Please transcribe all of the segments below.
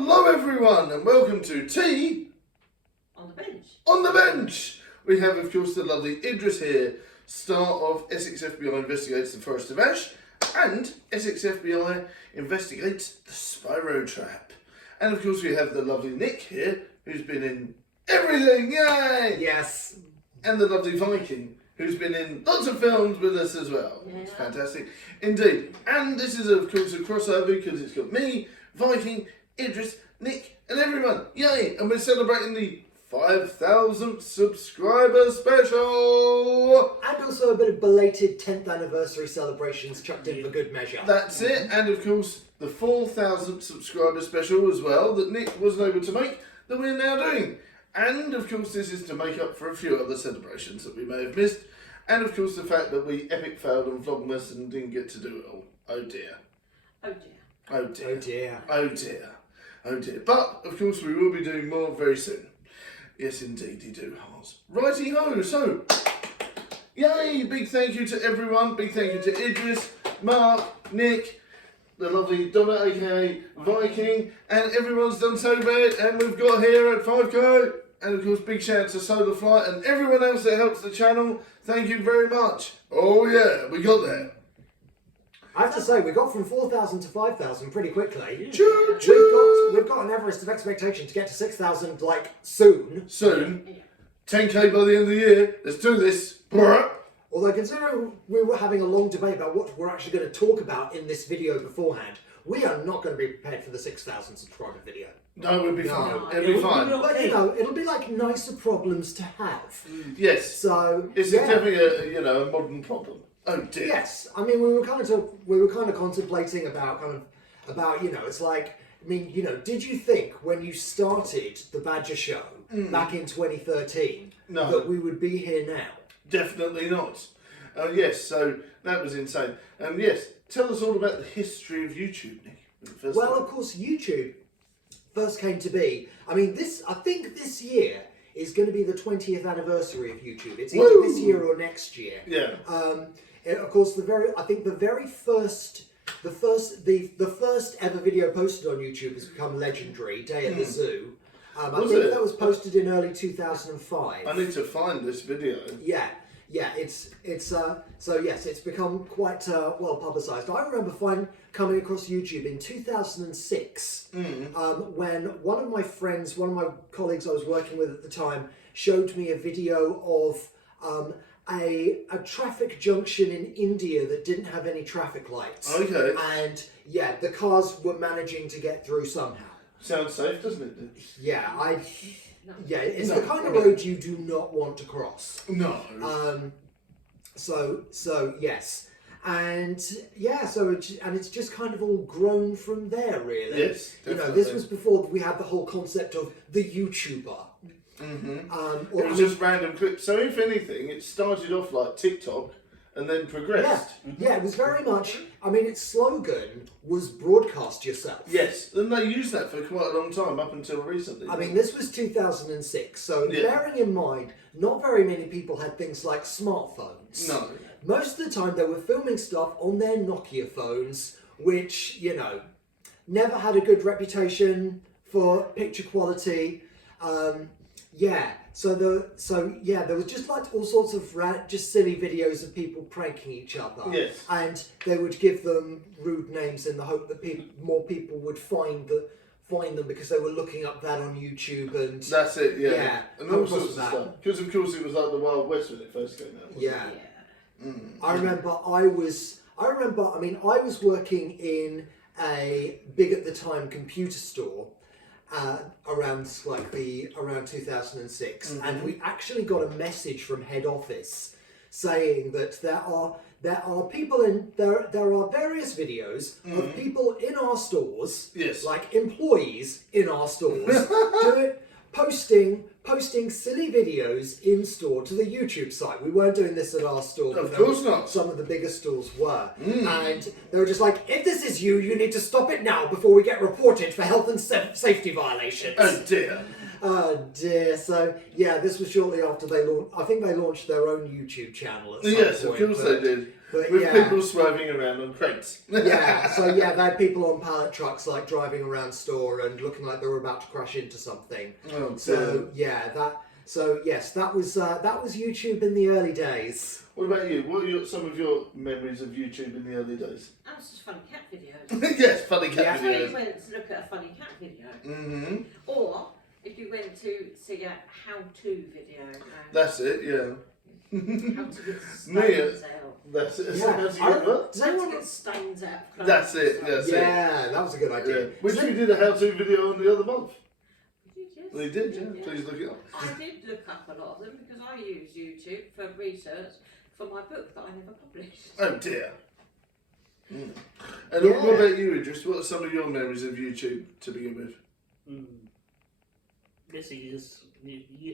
Hello everyone and welcome to Tea On the bench. on the Bench. We have of course the lovely Idris here, star of Essex FBI Investigates the Forest of Ash and Essex FBI Investigates the Spyro Trap. And of course we have the lovely Nick here, who's been in everything, yay! Yes. And the lovely Viking, who's been in lots of films with us as well. Yeah. It's fantastic. Indeed. And this is of course a crossover because it's got me, Viking, Idris, Nick and everyone. Yay! And we're celebrating the 5,000th subscriber special! And also a bit of belated 10th anniversary celebrations chucked in for good measure. That's it. And of course the 4,000th subscriber special as well that Nick wasn't able to make that we're now doing. And of course this is to make up for a few other celebrations that we may have missed. And of course the fact that we epic failed on Vlogmas and didn't get to do it all. Oh dear. Oh dear. Oh dear. Oh dear. Oh dear. Oh dear. But of course we will be doing more very soon. Yes indeed you do, Hans. Righty ho, so yay! Big thank you to everyone. Big thank you to Idris, Mark, Nick, the lovely Donna aka Viking, and everyone's done so bad and we've got here at 5k. And of course big shout out to Solar Flight and everyone else that helps the channel. Thank you very much. Oh yeah, we got there. I have to say, we got from 4,000 to 5,000 pretty quickly. Choo choo. We've got an Everest of expectation to get to 6,000 like soon. Soon. Yeah. 10k by the end of the year. Let's do this. Although considering we were having a long debate about what we're actually going to talk about in this video beforehand, we are not going to be prepared for the 6,000 subscriber video. No, we'll be No. fine. It'll be fine. But you know, it'll be like nicer problems to have. Yes. So It's yeah. definitely a modern problem. Oh dear. Yes, I mean we were kind of contemplating about it's like, I mean, did you think when you started the Badger Show back in 2013 No. that we would be here now? Definitely not. Oh yes, so that was insane. And yes, tell us all about the history of YouTube, Nick. First Well, of all. of course, YouTube first came to be. I mean, I think this year is going to be the 20th anniversary of YouTube. It's either Woo! this year or next year. Yeah. Of course, the first ever video posted on YouTube has become legendary. Day at the Zoo. I Was think it? that was posted in early 2005. I need to find this video. Yeah, it's become quite well publicised. I remember coming across YouTube in 2006 when one of my colleagues I was working with at the time showed me a video of a traffic junction in India that didn't have any traffic lights. Okay. And yeah, the cars were managing to get through somehow. Sounds safe, doesn't it? Yeah, it's No, the kind of no. road you do not want to cross. No. So yes, and yeah, it's just kind of all grown from there, really. Yes, this definitely. was before we had the whole concept of the YouTuber. It was just random clips. So if anything, it started off like TikTok and then progressed. Yeah, it was very much. I mean, its slogan was "Broadcast yourself." Yes, and they used that for quite a long time up until recently. I mean, this was 2006, so Yeah. bearing in mind, not very many people had things like smartphones. No. Most of the time, they were filming stuff on their Nokia phones, which, never had a good reputation for picture quality. There was just like all sorts of just silly videos of people pranking each other. Yes. And they would give them rude names in the hope that more people would find them because they were looking up that on YouTube and That's it, yeah. Yeah, And come all across sorts of that. stuff. Because of course it was like the Wild West when it first came out. wasn't yeah. it? I remember I was working in a big at the time computer store around 2006, and we actually got a message from head office saying that there are various videos of people in our stores, Yes. like employees in our stores, posting silly videos in store to the YouTube site. We weren't doing this at our store. Of but course not. Some of the bigger stores were. And they were just like, if this is you need to stop it now before we get reported for health and safety violations. Oh dear. Oh dear. So yeah, this was shortly after they launched. I think they launched their own YouTube channel at some Yes, point. of course they did. But With yeah. people swerving around on crates. Yeah, so yeah, they had people on pallet trucks like driving around store and looking like they were about to crash into something. Oh, So yeah, yes, that was YouTube in the early days. What about you? What are some of your memories of YouTube in the early days? That was just funny cat videos. Yes, funny cat Yeah. So you videos. went to look at a funny cat video. Mm-hmm. Or if you went to see a how-to video. That's it, yeah. How to get Mia. stains out. That's it. Yeah. How's it I- going? What? Does How to anyone? get stains out of clothes. That's it, that's it. Yeah, that was a good Yeah. idea. Which Does we did a how-to video on the other month. We did, yes. We did, yeah. Please look it up. I did look up a lot of them because I use YouTube for research for my book that I never published. Oh dear. Mm. And Yeah. what about you, Idris? What are some of your memories of YouTube to begin with? Basically, just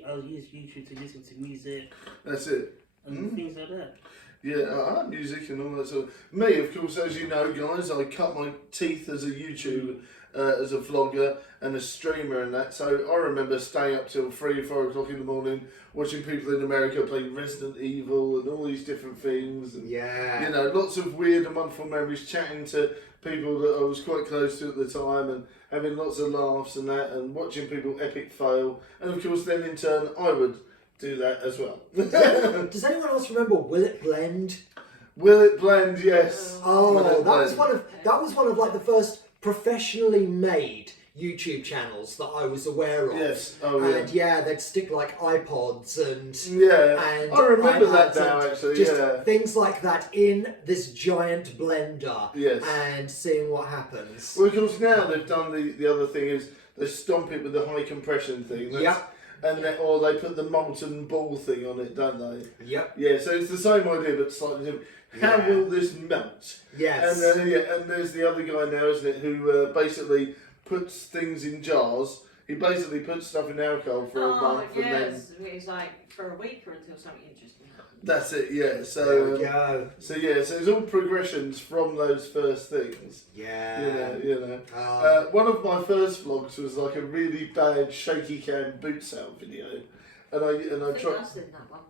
I'll use YouTube to listen to music That's it. and things like that. Yeah, I like music and all that sort of. Me, of course, as you know, guys, I cut my teeth as a YouTuber, as a vlogger and a streamer and that. So I remember staying up till 3 or 4 o'clock in the morning watching people in America play Resident Evil and all these different things. And, Yeah. you know, lots of weird and wonderful memories, chatting to people that I was quite close to at the time and having lots of laughs and that, and watching people epic fail. And of course, then in turn, I would do that as well. Does anyone else remember Will It Blend? Will it blend? Yes. Oh, Will It that was Blend. one of like the first professionally made YouTube channels that I was aware of. Yes. Oh yeah. And yeah, they'd stick like iPods and Yeah. and I remember that iPads now, and actually. just Yeah. things like that in this giant blender. Yes. And seeing what happens. Well, of course, now they've done the other thing is they stomp it with the high compression thing. Yeah. And or they put the molten ball thing on it, don't they? Yep. Yeah. So it's the same idea, but slightly different. How Yeah. will this melt? Yes. And and there's the other guy now, isn't it, who basically puts things in jars. He basically puts stuff in alcohol for a month, and then yes. It's like for a week or until something interesting happens. that's it. Yeah. there So we go. so yeah. So it's all progressions from those first things. Yeah. You know. One of my first vlogs was like a really bad shaky cam boot sale video, and I I think tried. I've seen that one.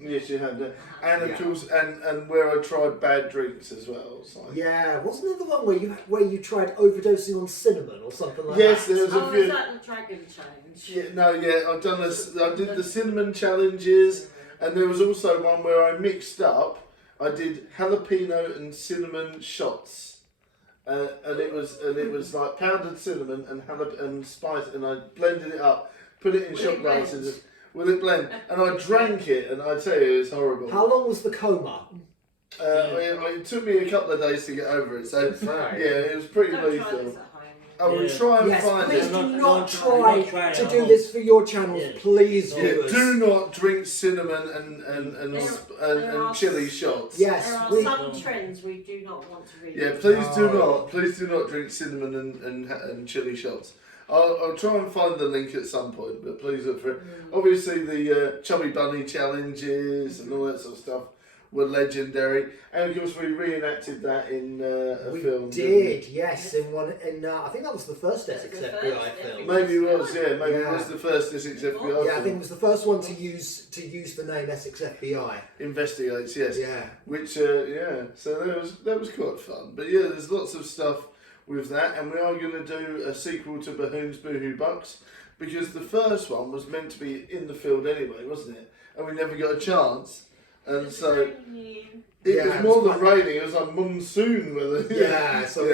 Yes, you had that, and of Yeah. course, and where I tried bad drinks as well. So. Yeah, wasn't there the one where you tried overdosing on cinnamon or something like Yes, that? there was a Oh, few. is that the dragon challenge? Yeah, no, yeah, I've done this. I did the cinnamon challenges, and there was also one where I mixed up. I did jalapeno and cinnamon shots, and it was like pounded cinnamon and and spice, and I blended it up, put it in Will shot it blend? glasses. Will it blend? And I drank it, and I tell you, it was horrible. How long was the coma? It took me a couple of days to get over it, so Right. yeah, it was pretty Don't try lethal. this at home. I will Yeah. try and Yes, find please it. do Don't not try try it to at do home. this for your channels, Yeah. please, Yeah, viewers. Do not drink cinnamon and There are- chili shots. Yes, There are we, some trends we do not want to read. Yeah, please No. do not drink cinnamon and chili shots. I'll try and find the link at some point, but please look for it. Obviously, the Chubby Bunny challenges and all that sort of stuff were legendary, and of course we reenacted that in a we film. didn't we? did, yes, in I think that was the first Essex The FBI first film. Maybe it was, yeah. Maybe it Yeah. was the first Essex FBI Yeah, I think it film. was the first one to use the name Essex FBI. Investigates, yes. Yeah. Which, yeah, so that was quite fun. But yeah, there's lots of stuff with that, and we are going to do a sequel to Bahoon's Boohoo Bucks, because the first one was meant to be in the field anyway, wasn't it? And we never got a chance, and so it Yeah, was it more was than raining. It was like monsoon weather. Yeah, so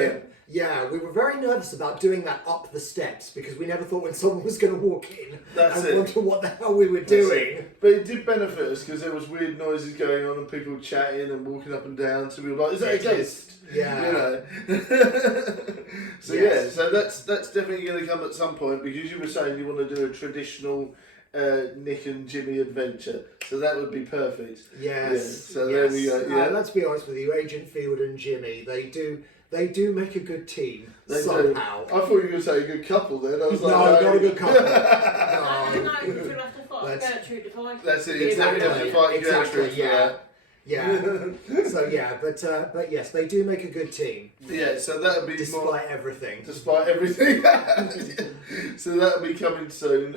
yeah. we were very nervous about doing that up the steps because we never thought when someone was going to walk in That's and it. wonder what the hell we were That's doing. it. But it did benefit us because there was weird noises going on and people chatting and walking up and down. So we were like, "Is that a ghost?" Yeah. You know. So Yes. yeah, so that's definitely going to come at some point, because you were saying you want to do a traditional Nick and Jimmy adventure. So that would be perfect. Yes. Yeah, so there we go, yeah. Let's be honest with you, Agent Field and Jimmy, they do make a good team They somehow. do. I thought you were going to say a good couple then. I was No, like, not a good couple. No, No. you'll have to fight Let's- Gertrude to fight. That's it. you. Exactly. Have to fight Exactly, Gertrude for yeah. that. Yeah. So yeah, but yes, they do make a good team Yeah, so that'll be despite more. everything. Despite everything. So that'll be coming soon.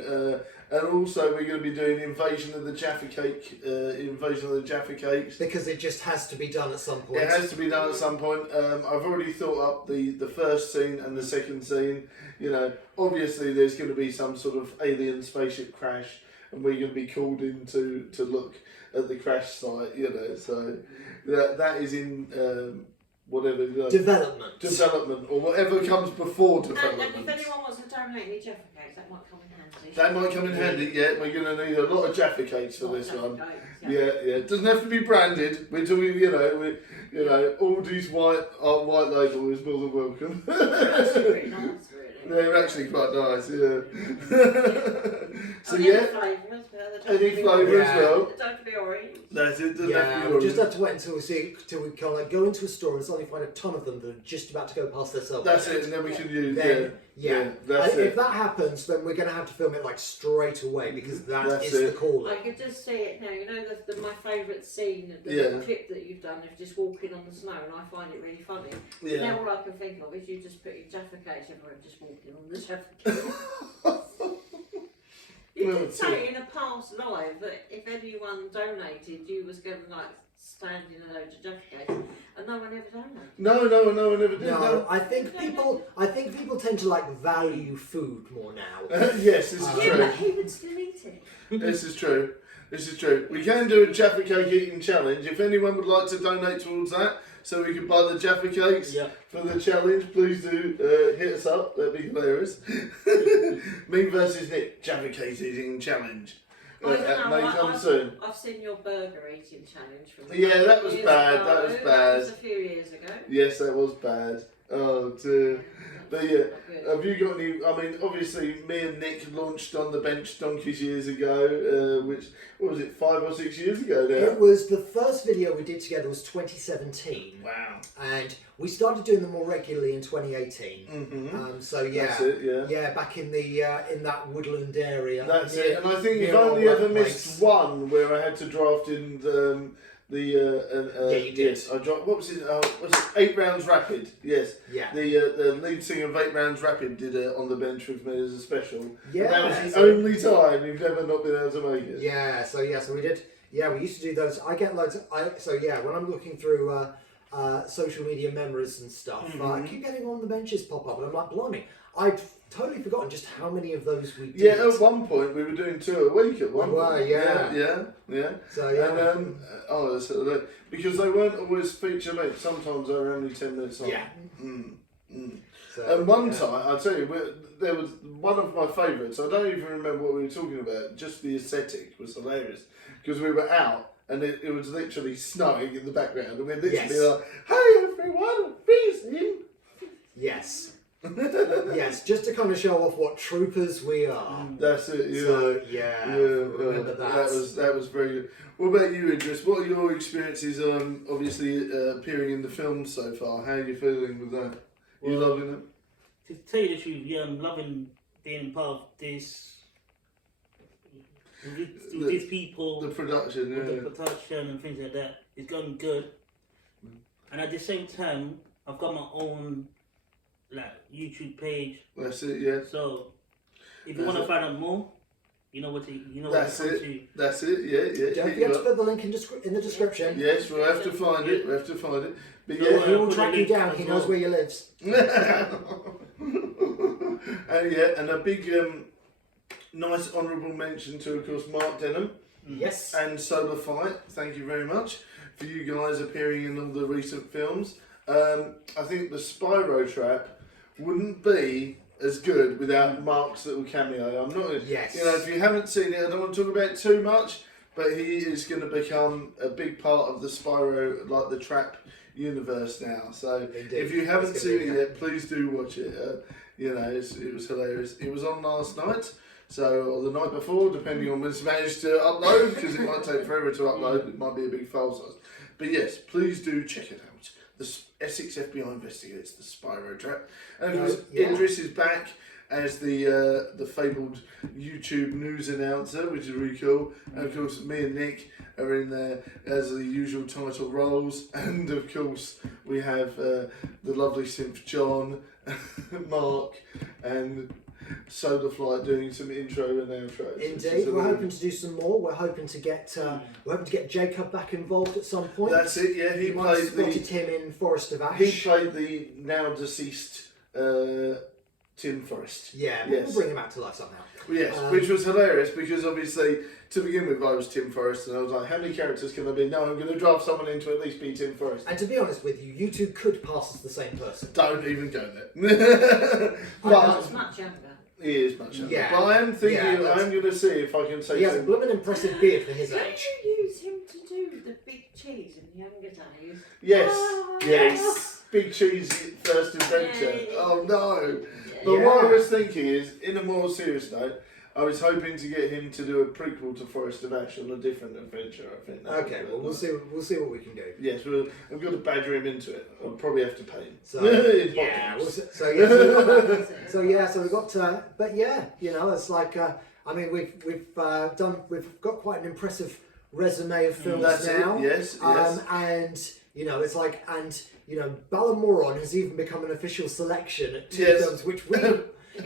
And also we're going to be doing Invasion of the Jaffa Cake, Invasion of the Jaffa Cakes. Because it just has to be done at some point. It has to be done at some point. I've already thought up the first scene and the second scene. You know, obviously there's going to be some sort of alien spaceship crash, and we're going to be called in to look at the crash site. You know, so that is in whatever development or whatever comes before development. And if anyone wants to donate any Jaffa cakes, that might come in handy. That might come in handy. Yeah, we're going to need a lot of Jaffa Cakes for this one. Yeah. Yeah, yeah. It doesn't have to be branded. We're talking, you know, Aldi's white label is more than welcome. They're actually pretty nice, really. They're actually quite nice, yeah. So Any yeah, flavours, any flavour as well. It don't have to be orange. That's it. Doesn't have Yeah, to we be just orange. have to wait until we kind of like go into a store and suddenly find a ton of them that are just about to go past their sell. That's it, and then we can use. Then, yeah, that's and it. if that happens, then we're going to have to film it like straight away because That's is it. the calling. I could just see it now. You know my favourite scene, the Yeah. clip that you've done of just walking on the snow, and I find it really funny. Yeah. Now all I can think of is you just putting Jaffa cakes everywhere, just walking on the Jaffa cakes. You Well, did it's say in a past live that if anyone donated, you was going to like stand in a load of Jaffa cakes, and no one ever donated. No, I never did. No, I think people tend to like value food more now. Yes, this is Yeah, true. but he would still eat it. This is true. This is true. We can do a Jaffa Cake eating challenge. If anyone would like to donate towards that, so we can buy the Jaffa Cakes Yeah. for the challenge, please do hit us up. That'd be hilarious. Me versus Nick, Jaffa Cake eating challenge. I don't That know, may come soon. I've seen your burger eating challenge from Yeah, that was years bad, ago. that was That bad. was a few years ago. Yes, that was bad. Oh dear. But yeah, Not good. have you got any? I mean, obviously, me and Nick launched on the bench donkeys years ago, which what was it, 5 or 6 years ago now? It was the first video we did together was 2017. Wow. And we started doing them more regularly in 2018. Mm-hmm. So yeah, That's it. Yeah. yeah, back in the in that woodland area. That's near- it. And I think you've near our only ever workplace. missed one where I had to draft in Yeah, you did. Yes, I dropped. What was it? Was it 8 Rounds Rapid? Yes. Yeah. The lead singer of 8 Rounds Rapid did it on the bench with me as a special. Yeah, And that was the so- only time you've never not been able to make it. Yeah, so we did. Yeah, we used to do those. I get loads. When I'm looking through social media memories and stuff, I keep getting on the benches pop up, and I'm like, blimey, I'd totally forgotten just how many of those we did. Yeah, at one point we were doing 2 a week at one We were, point. yeah. Yeah. So yeah. And because they weren't always feature length. Sometimes they were only 10 minutes long. Yeah. So, And one yeah. time, I'll tell you, there was one of my favourites. I don't even remember what we were talking about. Just the aesthetic was hilarious because we were out and it was literally snowing in the background, and we're literally Yes. like, "Hey everyone, freezing!" Yes. Yes, just to kind of show off what troopers we are. That's it. Yeah. So yeah, remember that. That was very good. What about you, Idris? What are your experiences on obviously appearing in the film so far? How are you feeling with that? You Well, loving it? To tell you the truth, yeah, I'm loving being part of this. With these people, The production, with yeah. the production and things like that, it's going good. And at the same time, I've got my own like YouTube page. That's it, yeah. So if you That's want to it. find out more, you know what to That's what to it. come to. That's it, yeah. Don't Hit forget you to up. put the link in the description. Yes, we'll have to find it. We'll have to find it. But So, yeah, He will put track the you link down. as He knows well. where you live. and a big nice honourable mention to, of course, Mark Denham Yes. and Solar Fight. Thank you very much for you guys appearing in all the recent films. I think the Spyro Trap wouldn't be as good without Mark's little cameo. I'm not. Yes. You know, if you haven't seen it, I don't want to talk about it too much. But he is going to become a big part of the Spyro, like the Trap universe now. So Indeed. if you haven't It's gonna seen be it yet, please do watch it. It was hilarious. It was on last night, or the night before, depending on when it's managed to upload, because it might take forever to upload. It might be a big file size. But yes, please do check it out. The Essex FBI investigates the Spyro Trap. And of course, Yeah. Idris is back as the fabled YouTube news announcer, which is really cool. And of course, me and Nick are in there as the usual title roles, and of course we have the lovely synth John, Mark, and Solar Flight doing some intro and outro. Indeed, we're hoping to do some more. We're hoping to get Jacob back involved at some point. That's it. Yeah, he You might have played spotted him in Forest of Ash. He played the now deceased Tim Forrest. Yeah, Yes. we'll bring him back to life somehow. Yes, which was hilarious because obviously to begin with I was Tim Forrest and I was like, how many characters can I be? No, I'm going to draft someone in to at least be Tim Forrest. And to be honest with you, you two could pass as the same person. Don't even go there. I but was much younger. he is much younger. Yeah. But I am thinking, Yeah, I'm going to see if I can say He has a something. blooming impressive beard for his Did age. you use him to do the big cheese in younger days? Yes, Oh, yes. Big Cheese First Adventure. Yay. Oh no. Yeah. But what I Yeah. was thinking is, in a more serious note, I was hoping to get him to do a prequel to Forest of Ash on a different adventure. I think. That would Okay, be well we'll nice. see. We'll see what we can do. Yes, I've got to badger him into it. I'll probably have to pay him. So In yeah, pockets. so yeah, so yeah, so we got. But yeah, you know, it's like. I mean, we've got quite an impressive resume of films That's now. it. Yes, yes. And you know, it's like, and you know, Balamoron has even become an official selection at 2 Yes. films, which we.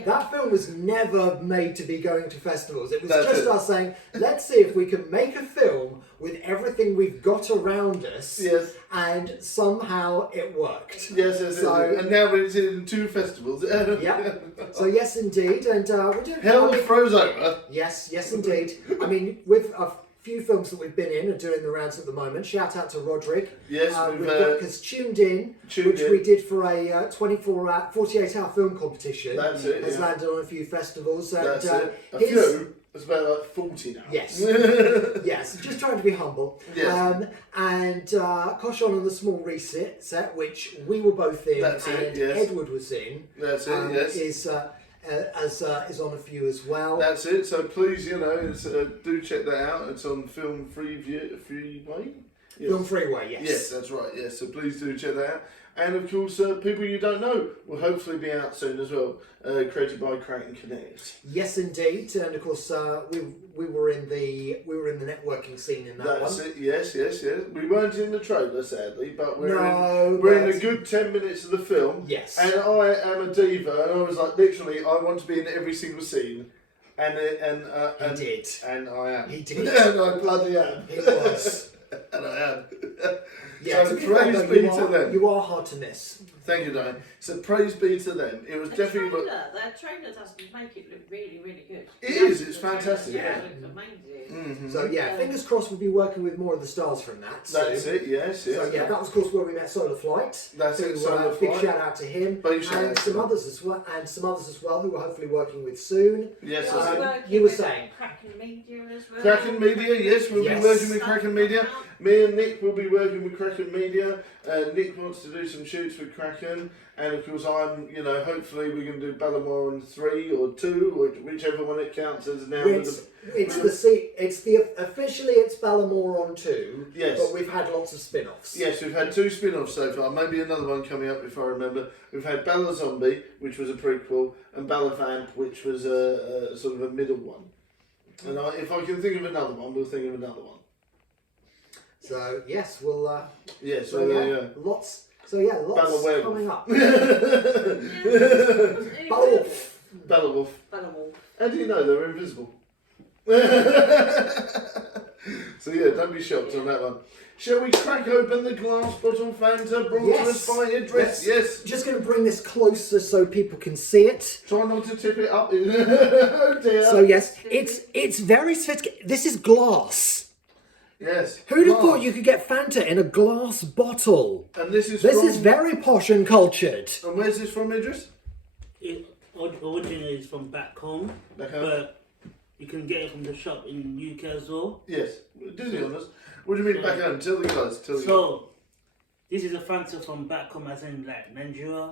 That film was never made to be going to festivals. It was That's just it. us saying, let's see if we can make a film with everything we've got around us, Yes. and somehow it worked. Yes, yes, So- yes. And now it's in 2 festivals. Yep. So yes, indeed, and we're doing. Hell I mean, froze over. yes, indeed. I mean, with a few films that we've been in and doing the rounds at the moment. Shout out to Roderick. Yes, we've we've got because Tuned In, which we did for a 48-hour film competition, That's it. has Yeah. landed on a few festivals. And That's it. A his- few. It's about like 40 now. Yes. Yes, just trying to be humble. Yes. And Koshon on the Small Reset set, which we were both in, That's and it, yes. Edward was in, That's it. Yes. is on a few as well. That's it. So please, you know, do check that out. It's on Film Freeway. Yes. Film Freeway, yes. Yes, that's right. Yes, so please do check that out. And of course, people you don't know will hopefully be out soon as well. Created by Kraken Connect. Yes, indeed, and of course we were in the networking scene in that That's one. it. Yes, yes, yes. We weren't in the trailer, sadly, but we're No, in but- a good 10 minutes of the film. Yes. And I am a diva, and I was like, literally, I want to be in every single scene. And He did. And I am. He did. And I bloody am. He was. And I am. Yeah, So to be fair, praise though, be you to are, them. You are hard to miss. Thank you, Diane. So praise be to them. It was The definitely. trailer does make it look really, really good. It is, it's fantastic, Yeah, yeah. it looks amazing. Mhm. So yeah, fingers crossed we'll be working with more of the stars from that. That's soon. it. Yes, yes. So yeah, that was of course where we met Solar Flight. That's who, it, Solar Big Flight. shout out to him, Big shout out and to some him. others as well, who we're hopefully working with soon. Yes, We're that's it. working you were with saying. Kraken Media as well. Kraken Media, yes, we'll Yes. be working with Stuff Kraken Media. coming up. Me and Nick will be working with Kraken Media. Nick wants to do some shoots with Kraken, and of course I'm, you know, hopefully we can do Balamoron 3 or 2, or whichever one it counts as now. Officially it's Balamoron 2, Yes. but we've had lots of spin-offs. Yes, we've had 2 spin-offs so far, maybe another one coming up if I remember. We've had Bella Zombie, which was a prequel, and Bella Vamp, which was a sort of a middle one. And if I can think of another one, we'll think of another one. So yes, we'll. Yeah, So so there you go. lots. So yeah, lots Bella Werewolf. coming up. Anyway, Beowulf. Bella Wolf. Bellawolf. How do you know they're invisible? So yeah, don't be shocked on that one. Shall we crack open the glass bottle Fanta brought to us by Idris? Yes. Just going to bring this closer so people can see it. Try not to tip it up. Oh dear. So yes, it's very sophisticated. This is glass. Yes. Who'd have glass. thought you could get Fanta in a glass bottle? And this is This from, is very posh and cultured. And where's this from, Idris? It originally is from back home, Back home? but you can get it from the shop in UK as well. Yes. Disney on us. What do you mean back home? Tell the guys. Tell the guys. So, this is a Fanta from back home, as in like Nigeria.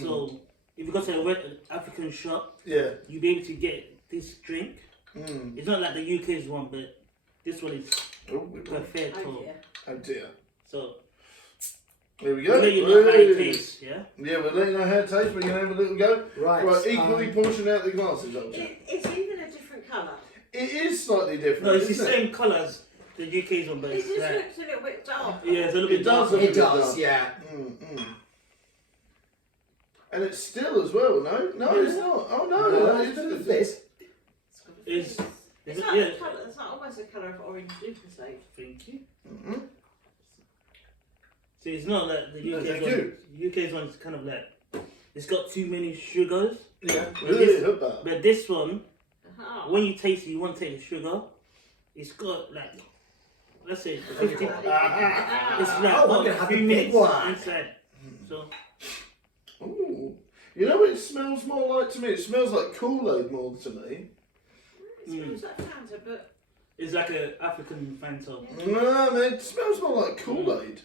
So, if you go to a African shop, Yeah. you'll be able to get this drink. Mm. It's not like the UK's one, but this one is Oh, we- perfect. Oh dear. oh dear. So, There we go. We'll let you know how it Hey. tastes, yeah? Yeah, we'll let you know how it tastes. We're going to have a little go. Right, equally portion out the glasses, old chap. It's even a different colour. It is slightly different. No, it's the isn't it? same colour as the UK's one, but It it's just like, looks a little bit dark. yeah, it's a little It bit does darker. look- It does, yeah. And it's still as well, no? No, it's not. Oh, no. It's a bit of fizz. It's got a It's- fizz. It's like yeah. the colour. It's like almost the colour of orange lucasade. Thank you. Mm-hmm. See, it's not like the No, UK's thank one. you. UK's one is kind of like, it's got too many sugars. Yeah, But really this- good that. But this one, Oh. when you taste it, you won't taste the sugar. It's got like, let's say 50. It's like Oh, I'm got gonna a have few the big minutes one. inside. So, Ooh. You know what it smells more like to me? It smells like Kool-Aid more to me. It smells like Fanta, but it's like an African Fanta. No, man, it smells more like Kool-Aid.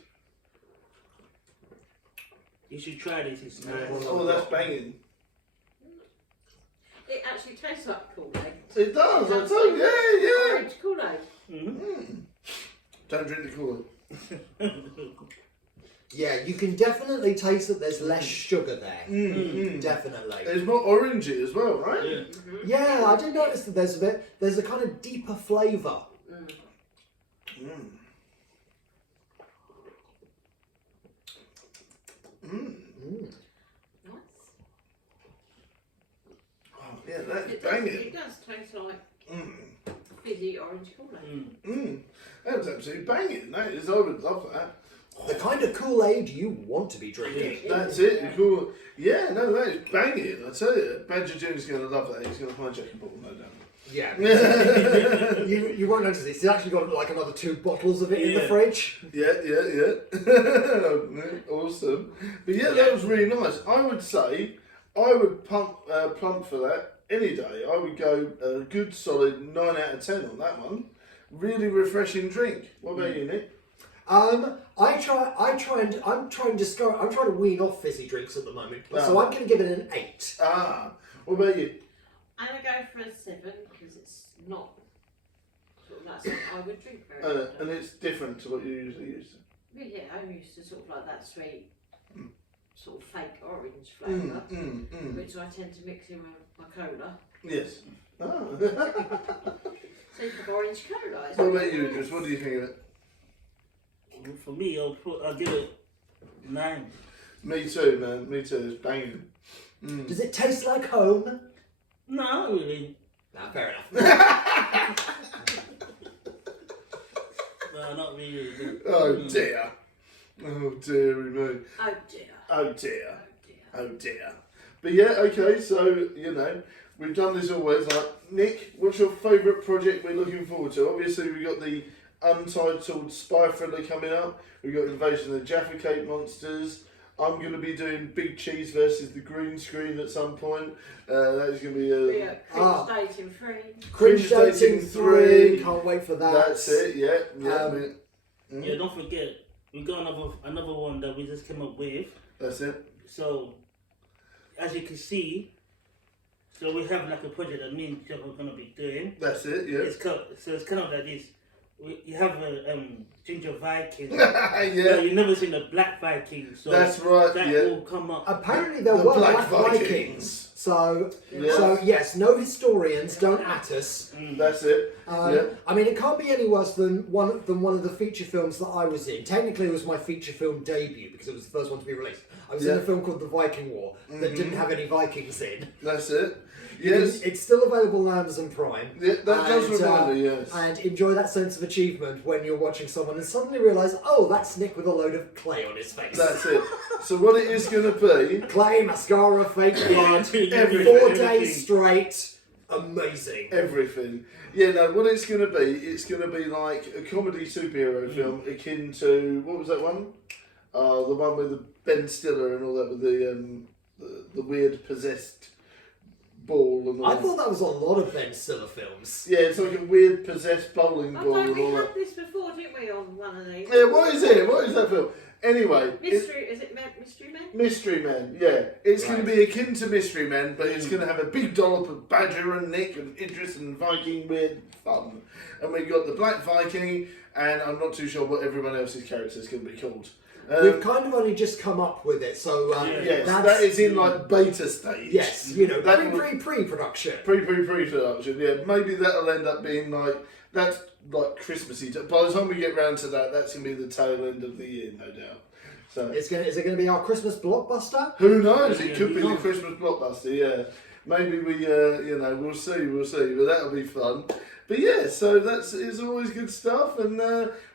You should try this, it's nice. Oh, that's banging. it actually tastes like Kool-Aid. It does, I tell you. Yeah, Orange Kool-Aid. Mm-hmm. Don't drink the Kool-Aid. Yeah, you can definitely taste that there's less sugar there. Definitely. It's more orangey as well, right? Yeah. Yeah, I did notice that there's a kind of deeper flavour. Nice. Oh, yeah, that's It banging. does taste like fizzy orange Kool-Aid. That's absolutely banging. That is, I would love that. The kind of Kool-Aid you want to be drinking. That's it. You're cool. Yeah, no, that is banging. I tell you, Badger Junior's going to love that. He's going to hijack a bottle, no doubt. Yeah. you won't notice this. He's actually got like another 2 bottles of it in the Yeah. fridge. Yeah. Awesome. But yeah, that was really nice. I would say I would plump for that any day. I would go a good solid 9 out of 10 on that one. Really refreshing drink. What about you, Nick? I'm trying to wean off fizzy drinks at the moment. So I'm going to give it an 8. Ah, what about you? I'm going to go for a 7 because it's not sort of like something I would drink very often. And it's different to what you usually use. But yeah, I'm used to sort of like that sweet, sort of fake orange flavour, which I tend to mix in with my cola. Yes. Ah. Think of orange cola. What about you, Idris? What do you think of it? For me, I'll give it 9. Me too, man. Me too. It's banging. Does it taste like home? No, not really. Nah, fair enough. No, not really. Oh dear. Oh dearie me. Oh dear. Oh dear. Oh dear. Oh dear. But yeah, okay, so, you know, we've done this always. Like, Nick, what's your favourite project we're looking forward to? Obviously, we've got the Untitled Spy Thriller coming up. We've got Invasion of the Jaffa Cake Monsters. I'm going to be doing Big Cheese versus the Green Screen at some point. That is going to be a... Yeah, cringe dating free. Cringe Dating 3. Can't wait for that. That's it, yeah. Yeah, don't forget, we got another one that we just came up with. That's it. So, as you can see, so we have like a project that me and Jeff are gonna be doing. That's it, yeah. It's kind of like this. You have a ginger Viking. Yeah. But you've never seen a black Viking, so That's right, that yeah. will come up. Apparently there The were Black Black Vikings. Vikings. So Yeah. yes, no historians, don't at us. That's it. Yeah. I mean, it can't be any worse than one of the feature films that I was in. Technically, it was my feature film debut because it was the first one to be released. I was in Yeah. a film called The Viking War that didn't have any Vikings in. That's it. Yes. It's still available on Amazon Prime. Yeah, that does And, remind me, yes. And enjoy that sense of achievement when you're watching someone and suddenly realise, oh, that's Nick with a load of clay on his face. That's it. So what it is going to be... Clay, mascara, fake blood, Everything. 4 days straight. Amazing. Everything. Yeah, no, what it's going to be, it's going to be like a comedy superhero film akin to, what was that one? The one with the Ben Stiller and all that, with the weird possessed ball and all I that. thought that was a lot of Ben Stiller films. Yeah, it's like a weird possessed bowling I ball thought and we all had that. this before, didn't we, on one of these? Yeah, what is it? What is that film? Anyway, Is it Mystery Men? Mystery Men, yeah. It's going to Right. be akin to Mystery Men, but it's going to have a big dollop of Badger and Nick and Idris and Viking weird fun. And we've got the Black Viking, and I'm not too sure what everyone else's character is going to be called. We've kind of only just come up with it, so Yes, that's, that is in like beta stage. yes, you know, That pre-production. Pre-production, yeah. Maybe that'll end up being that's like Christmassy. By the time we get round to that, that's gonna be the tail end of the year, no doubt. So Is it going to be our Christmas blockbuster? who knows? It Yeah, could who be the knows? Christmas blockbuster. Yeah, maybe we, we'll see. But that'll be fun. But yeah, so it's always good stuff, and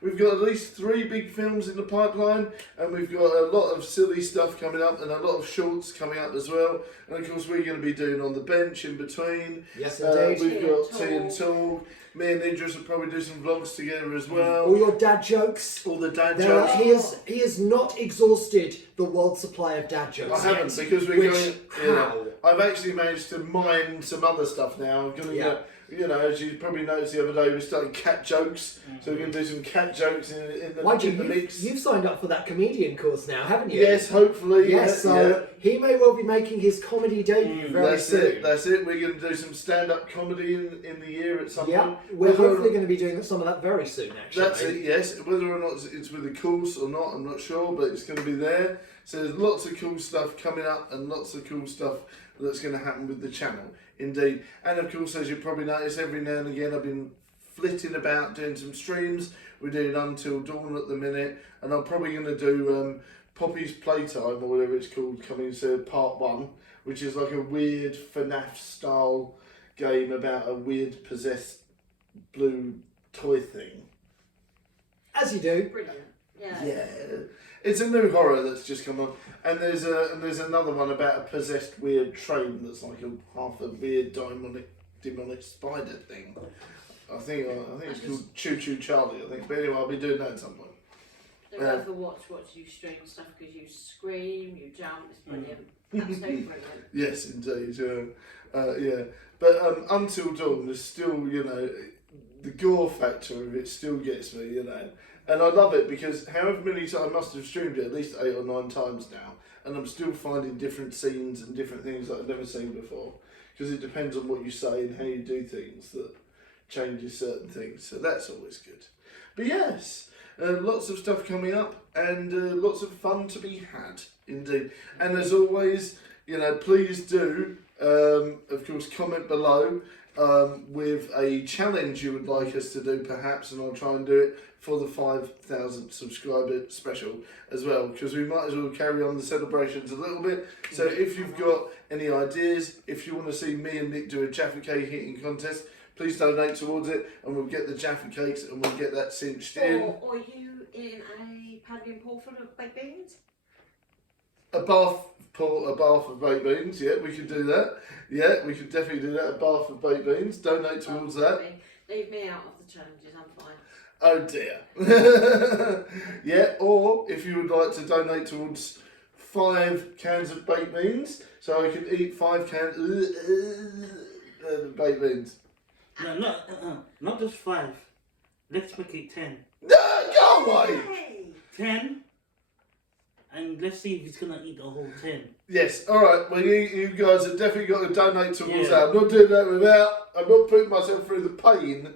we've got at least 3 big films in the pipeline, and we've got a lot of silly stuff coming up, and a lot of shorts coming up as well. And of course, we're going to be doing On the Bench in between. Yes, indeed. We've Tea got and Tea and Talk. Talk. Me and Idris will probably do some vlogs together as well. All your dad jokes. All the dad There are, jokes. he has not exhausted the world supply of dad jokes. I haven't, yet. because we're Which, going. how? I've actually managed to mine some other stuff now. I'm gonna Yeah. as you probably noticed the other day, we started cat jokes. So we're gonna do some cat jokes in Mind the you, mix. you've signed up for that comedian course now, haven't you? Yes, hopefully. Yes, so he may well be making his comedy debut very That's soon. it. That's it. We're gonna do some stand-up comedy in the year at some Yeah, point. we're Whether or hopefully not- going to be doing some of that very soon, actually. That's it, yes. Whether or not it's with a course or not, I'm not sure, but it's going to be there. So there's lots of cool stuff coming up and lots of cool stuff that's going to happen with the channel, indeed. And of course, as you probably notice, every now and again I've been flitting about doing some streams. We're doing Until Dawn at the minute, and I'm probably going to do Poppy's Playtime, or whatever it's called, coming to part 1, which is like a weird FNAF style game about a weird possessed blue toy thing. As you do. Brilliant. Yeah. Yeah, it's a new horror that's just come on, and there's another one about a possessed weird train that's like half a weird demonic spider thing. I think it's called Choo Choo Charlie. I think, but anyway, I'll be doing that at some point. They're worth a watch you stream stuff because you scream, you jump. It's brilliant. Absolutely brilliant. Yes, indeed. Yeah, but Until Dawn is still, the gore factor of it still gets me, and I love it because however many times I must have streamed it at least 8 or 9 times now, and I'm still finding different scenes and different things that I've never seen before, because it depends on what you say and how you do things that changes certain things. So that's always good. But yes, lots of stuff coming up and lots of fun to be had indeed. And as always, please do, of course, comment below with a challenge you would like us to do perhaps, and I'll try and do it for the 5,000 subscriber special as well, because we might as well carry on the celebrations a little bit. So if you've got any ideas, if you want to see me and Nick do a Jaffa cake eating contest, please donate towards it and we'll get the Jaffa cakes and we'll get that cinched in. Or you in a Paddy and Paul full of baked beans? A bath of baked beans, yeah, we could do that. Yeah, we could definitely do that, a bath of baked beans. Donate towards that. Leave me out of the challenges, I'm fine. Oh dear. Yeah, or if you would like to donate towards 5 cans of baked beans, so I can eat 5 cans of baked beans. No, not just 5. Let's make it 10. No, go away! Hey! 10, and let's see if he's gonna eat the whole 10. Yes, alright, well you guys have definitely got to donate towards Yeah. that. I'm not doing that I'm not putting myself through the pain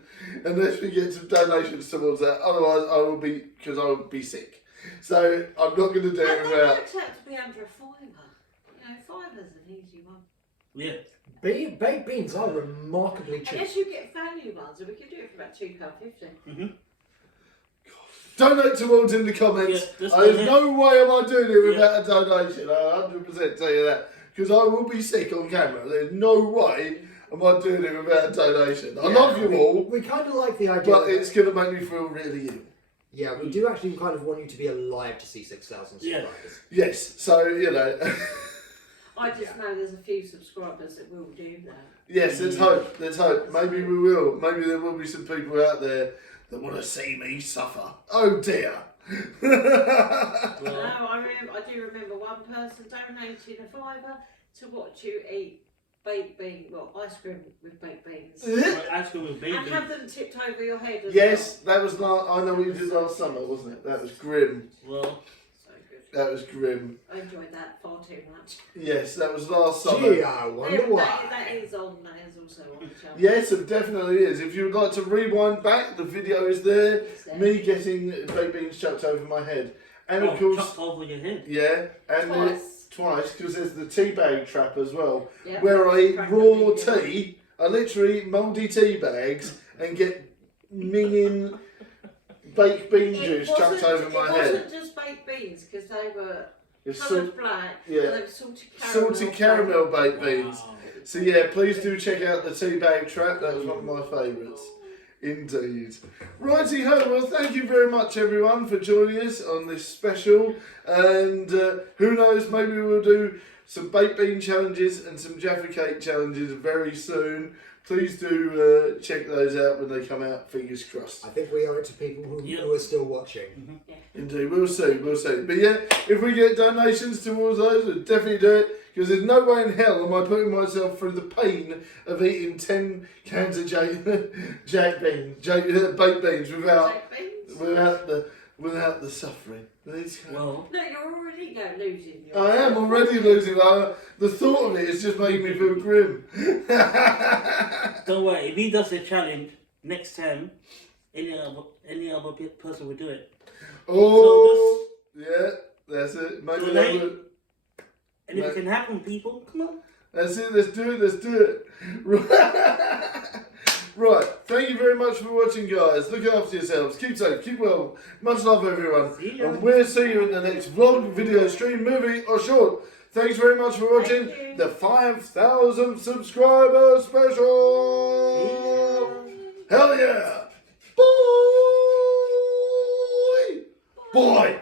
unless we get some donations towards that. Otherwise I will be sick. So I'm not going to do it That without. works out to be under a £5. £5's an easy one. Yeah. Baked beans are remarkably cheap. Unless you get value ones, and we could do it for about £2.50. Donate towards in the comments. Yeah, just There's donate. no way am I doing it without a donation. I 100% tell you that. Because I will be sick on camera. There's no way am I doing it without a donation. I love you all, We kind of like the idea. but it's going to make me feel really ill. Yeah, we do actually kind of want you to be alive to see 6,000 Yeah. subscribers. Yes, so, I just know there's a few subscribers that will do that. yes, let's hope. Let's hope. Maybe we will. Maybe there will be some people out there that want to see me suffer. Oh dear. No, I do remember one person donating a £5 to watch you eat baked beans, ice cream with baked beans. Ice cream with baby. And have them tipped over your head as Yes, that was I know what you did last summer, wasn't it? That was grim. Well, well. So good. That was grim. I enjoyed that far too much. Yes, that was last summer. Gee, I wonder why. That is also on the channel. Yes, it definitely is. If you would like to rewind back, the video is there. It's there. Me getting baked beans chucked over my head. And of course, chopped over your head. yeah, and Twice. because there's the tea bag trap as well, Yeah, where I eat crack raw a bit, yeah. tea. I literally eat mouldy tea bags and get minging baked bean juice chucked over my It head. wasn't just baked beans because they were It's coloured black. yeah. And they were salted salty caramel caramel. baked beans. Wow. So yeah, please do check out the tea bag trap. That was one of my favourites. Indeed. Righty ho, well thank you very much everyone for joining us on this special, and who knows, maybe we'll do some baked bean challenges and some Jaffa cake challenges very soon. Please do check those out when they come out, fingers crossed. I think we owe it to people who are still watching. Indeed, we'll see. But yeah, if we get donations towards those, we'll definitely do it. Because there's no way in hell am I putting myself through the pain of eating 10 cans of baked beans without the suffering. Well, No, you're already losing. I am already losing. The thought of it is just making me feel grim. don't worry. If he does the challenge next time, any other person will do it. Oh, yeah, that's it. Maybe Donate. they would. Anything can happen, people. Come on. That's it, let's do it. Right, thank you very much for watching, guys. Look after yourselves, keep safe, keep well. Much love, everyone. See ya. And we'll see you in the next vlog, video, stream, movie, or short. Thanks very much for watching Thank you. the 5,000 subscriber special. Hell yeah. Boy. Bye.